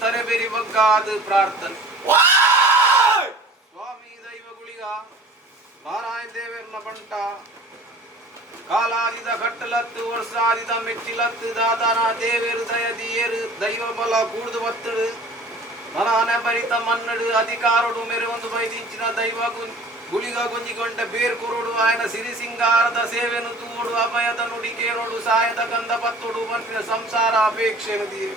ತರಬೇರಿ ಬಗ್ಗಾದ ಪ್ರಾರ್ಥನೆ. ಸ್ವಾಮಿ ದೈವಗುಳಿಗ ನಾರಾಯಣ ದೇವರನ ಬಂಟ ಕಾಲಾದಿದ ಕಟ್ಟಲತ್ತು ವರ್ಷಾದಿದ ಮೆಟ್ಟಿಲತ್ತು ದಾದಾನ ದೇವೇರು ದಯದಿಯೇರು ದೈವ ಬಲ ಕೂಡ್ದು ಒತ್ತಡು ನನಾನೆ ಬರಿತ ಮನ್ನಡು ಅಧಿಕಾರಡು ಮೆರೆ ಒಂದು ಬೈದಿಂಚಿನ ದೈವ ಗುಳಿಗ ಗುಂಜಿಗೊಂಡ ಬೇರ್ ಕುರುಡು ಆಯನ ಸಿರಿ ಸಿಂಗಾರದ ಸೇವೆನು ತೂಡು ಅಭಯದ ನುಡಿ ಕೇರೋಡು ಸಾಯದ ಗಂಧ ಪತ್ತೋಡು ಮನ್ಪಿನ ಸಂಸಾರ ಅಪೇಕ್ಷೆ ನದಿಯೇ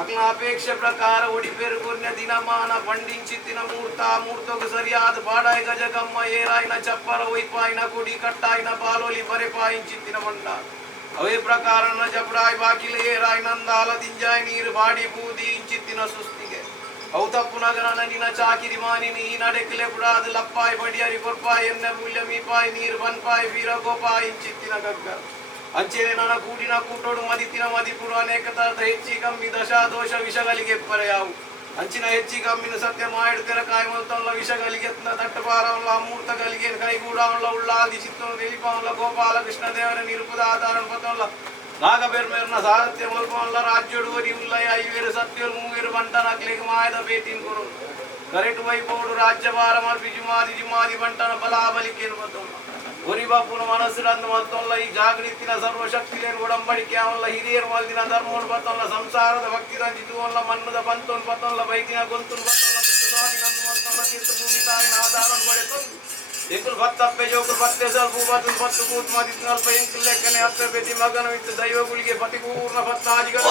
ಅಗ್ನ ಅಪೇಕ್ಷೆ ಪ್ರಕಾರ ಒಡಿಪೇರು ಪುಣ್ಯ ದಿನಮಾನ ಪಂಡಿಂಚಿತ್ತಿನ ಮೂರ್ತಗೂ ಸರಿಯಾದ ಬಾಡಾಯಿ ಗಜಗಮ್ಮ ಏರಾಯಿನ ಚಪ್ಪರ ಒಯ್ಪಾಯಿನ ಕುಡಿ ಕಟ್ಟಾಯಿನ ಪಾಲೋಲಿ ಬರೆಪಾಯಿಂಚಿತ್ತಿನ ಮಂಡ ಅವೇ ಪ್ರಕಾರನ ಜಪಡಾಯಿ ಬಾಕಿಲ ಏರಾಯಿ ನಂದಾಲ ದಿಂಜಾಯಿ ನೀರು ಬಾಡಿ ಬೂದಿ ಇಂಚಿತ್ತಿನ ಸುಸ್ತಿಗೆ ಅವು ತಪ್ಪು ನಗರನ ನಿನ ಚಾಕಿರಿ ಮಾನಿನಿ ಈ ನಡೆಕಲೆ ಬುಡಾದ ಲಪ್ಪಾಯಿ ಬಡಿಯರಿ ಕೊರ್ಪಾಯಿ ಎಣ್ಣೆ ಮೂಲ್ಯ ಮೀಪಾಯಿ ನೀರು ಬನ್ಪಾಯಿ ವೀರ ಗೋಪಾಯಿ ಇಂಚಿತ್ತಿನ ಗಗ್ಗ ಅಂಚೆನೆ ನನ್ನ ಕೂಡಿನ ಕೂಟೋಡು ಮದಿತಿನ ಮದಿಪುರು ಅನೇಕ ತರದ ಹೆಚ್ಚಿ ಕಮ್ಮಿ ದಶಾದೋಷ ವಿಷಗಳಿಗೆ ಪರೆಯಾವು ಅಂಚಿನ ಹೆಚ್ಚಿ ಕಮ್ಮಿನ ಸತ್ಯ ಮಾಡಿದರ ಕಾಯ್ಮಲ್ತಲ್ಲ ವಿಷಗಳಿಗೆ ತಟ್ಟಪಾರವಲ್ಲ ಅಮೂರ್ತಗಳಿಗೆ ಕೈಗೂಡವಲ್ಲ ಉಳ್ಳಾದಿ ಚಿತ್ತನು ನಿಲಿಪವಲ್ಲ ಗೋಪಾಲ ಕೃಷ್ಣ ದೇವರ ನಿರುಪದ ಆಧಾರ ಪತವಲ್ಲ ನಾಗಬೆರ್ಮೇರ್ನ ಸಾರಥ್ಯ ಮಲ್ಪವಲ್ಲ ರಾಜ್ಯೋಡುವರಿ ಉಲ್ಲಯ ಐವೇರು ಸತ್ಯರು ಮೂವೇರು ಬಂಟನಕ್ಲಿಗೆ ಮಾಯದ ಬೇಟಿನ್ ಕೊರು ಕರೆಟು ವೈಪೋಡು ರಾಜ್ಯಭಾರ ಮಲ್ಪಿ ಜಿಮಾದಿ ಬಂಟನ ಬಲಾಬಲಿಕೆ ಪತವಲ್ಲ ಒರಿಬಾಪುನ ಮನಸ್ಸಿರಂದು ಮತ್ತೊಲ್ಲ ಈ ಜಾಗೃತಿನ ಸರ್ವಶಕ್ತಿಯನ್ನು ಒಡಂಬಡಿಕೆ ಅವಲ್ಲ ಹಿರಿಯರು ಮಲ್ದಿನ ಧರ್ಮೋನ್ ಬತ್ತಲ್ಲ ಸಂಸಾರದ ಭಕ್ತಿ ರಂಜಿತುವಲ್ಲ ಮನ್ನದ ಬಂತೋನ್ ಬತ್ತಲ್ಲ ಬೈದಿನ ಗೊಂತುನ್ ಬತ್ತಲ್ಲ ಸ್ವಾಮಿ ನಂದು ಮತ್ತೊಲ್ಲ ತೀರ್ಥ ಭೂಮಿ ತಾಯಿನ ಆಧಾರ ಬಡೆತೊಂದು ಎಂಕುಲ್ ಭತ್ತಪ್ಪೆ ಜೋಕುಲ್ ಭತ್ತೆ ಸ್ವಲ್ಪ ಬತ್ತುಲ್ ಭತ್ತು ಕೂತ್ ಮದಿತ್ ನಲ್ಪ ಎಂಕುಲ್ ಲೆಕ್ಕನೆ ಹತ್ತ ಬೆತಿ ಮಗನವಿತ್ತು ದೈವಗುಳಿಗೆ ಪತಿಪೂರ್ಣ ಭತ್ತಾದಿಗಳು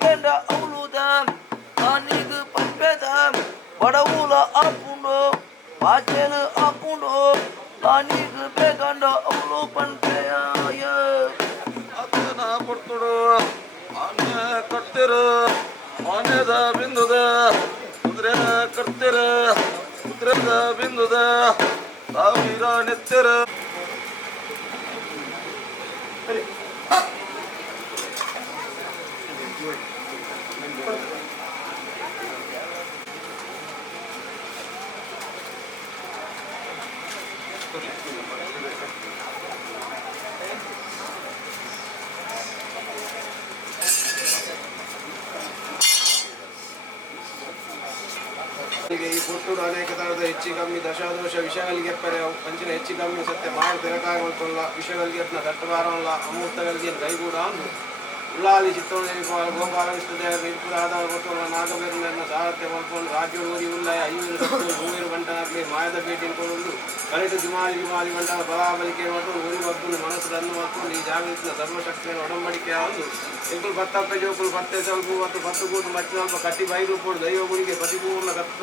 కెండ అవులుదాం నీకు పంపేదాం బడవుల ఆపుండో బాచెలు ఆపుండో నీకు బేగండ అవులు పంపేయ ಅತನ ಪಡ್ತುಡು ಆನೆ ಕಟ್ಟಿರ ಆನೆದ ಬಿಂದುದ ಕುದುರೆ ಕರ್ತಿರ ಕುದುರೆದ ಬಿಂದುದ ಸಾವಿರ ನೆತ್ತಿರ ಈ ಕೊಟ್ಟುಡು ಅನೇಕ ತರಹದ ಹೆಚ್ಚು ಕಮ್ಮಿ ದಶಾದೋಷ ವಿಷಯಗಳಿಗೆ ಪಂಚಿನ ಹೆಚ್ಚು ಕಮ್ಮಿ ಸತ್ಯ ಮಾಡಿ ತೆರಕಾಗೊಳ್ಕೊಳ್ಳ ವಿಷಯಗಳಿಗೆ ದಟ್ಟವಾರಲ್ಲ ಅಮೂರ್ತಗಳಿಗೆ ಕೈಗೂಡ ಅಂದು ಉಳ್ಳಾಲಿ ಚಿತ್ತೋಣಿ ಗೋಪಾಲ ವಿಷ್ಣುದೇವ ಇರ್ಪುರ ಆಧಾರ ಕೊಟ್ಟುള്ള ನಾಗಬೇರನ್ನ ಸಾರಥ್ಯ ಮಾಡ್ಕೊಂಡು ರಾಜ್ಯ ಊರಿ ಉಳ್ಳಾಯ ಐವರು ಸತ್ತು ಮೂವರು ಗಂಟನಾಗಲಿ ಮಾಯದ ಭೇಟಿ ಕೊಂಡು ಕರೆಟು ದಿಮಾಲಿ ಗಂಟನ ಬಲಾಬಲಿಕೆ ಮಾಡ್ಕೊಂಡು ಊರಿ ಮಕ್ಕಳು ಮನಸ್ಸು ರನ್ನು ಮಾಡ್ಕೊಂಡು ಈ ಜಾಗೃತಿನ ಸರ್ವಶಕ್ತಿಯನ್ನು ಒಡಂಬಡಿಕೆ ಆದು ಎಂಕುಲು ಪತ್ತಪ್ಪೆ ಜೋಕುಲು ಪತ್ತೆ ಸ್ವಲ್ಪ ಮತ್ತು 10 ಕೂಟು ಮಚ್ಚ ಸ್ವಲ್ಪ ಕಟ್ಟಿ ಬೈರು ಕೊಡು ದೈವ ಗುರಿಗೆ ಪ್ರತಿಪೂರ್ಣ ಕತ್ತ